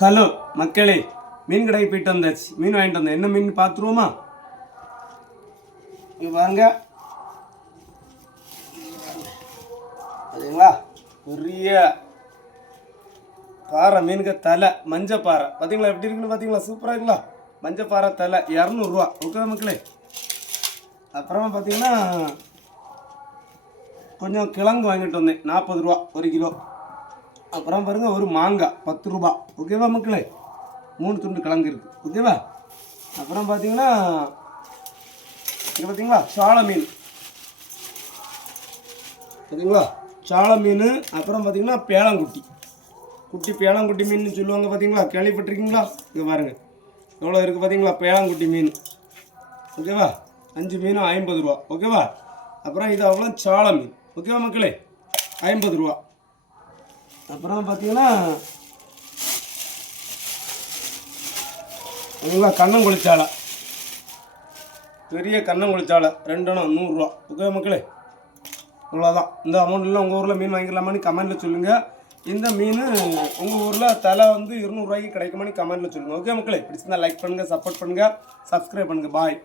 Hello மக்களே, மீன் கடைக்கு போயிட்டு வந்தாச்சு. மீன் வாங்கிட்டு வந்தேன். என்ன மீன் பார்த்துருவோமா? இங்கே பாருங்க, அதுங்களா பெரிய பாறை மீனுக்கு தலை, மஞ்சள் பாறை பார்த்தீங்களா? எப்படி இருக்குன்னு பார்த்தீங்களா? சூப்பராக இருக்குங்களா? மஞ்சள் பாறை தலை 200 ரூபா. ஓகே மக்களே. அப்புறமா பார்த்தீங்கன்னா கொஞ்சம் கிழங்கு வாங்கிட்டு வந்தேன், 40 ரூபா 1 கிலோ. அப்புறம் பாருங்கள், ஒரு மாங்காய் 10 ரூபா. ஓகேவா மக்களே? 3 துண்டு கிழங்கு இருக்குது. ஓகேவா? அப்புறம் பார்த்தீங்கன்னா இங்கே பார்த்தீங்களா சால மீன், பார்த்தீங்களா சால மீன். அப்புறம் பார்த்தீங்கன்னா பேளங்குட்டி, பேளங்குட்டி மீன் சொல்லுவாங்க பார்த்தீங்களா? கேள்விப்பட்டிருக்கீங்களா? இங்கே பாருங்கள் எவ்வளோ இருக்குது பார்த்தீங்களா? பேளங்குட்டி மீன். ஓகேவா? 5 மீனும் 50 ரூபா. ஓகேவா? அப்புறம் இது அவ்வளோ சால மீன். ஓகேவா மக்களே? 50 ரூபா. அப்புறம் பார்த்தீங்கன்னா இவங்களா கண்ணங்குளிச்சாலை, பெரிய கண்ணங்குளிச்சாலை 2 100 ரூபா. ஓகே மக்களே, இவ்வளோதான். இந்த அமௌண்ட்டில் உங்கள் ஊரில் மீன் வாங்கிக்கலாமான்னு கமெண்ட்டில் சொல்லுங்கள். இந்த மீன் உங்கள் ஊரில் தலை வந்து 200 ரூபாய்க்கு கிடைக்குமான்னு கமெண்ட்டில் சொல்லுங்கள். ஓகே மக்களே, பிடிச்சிருந்தா லைக் பண்ணுங்கள், சப்போர்ட் பண்ணுங்கள், சப்ஸ்கிரைப் பண்ணுங்கள். பாய்.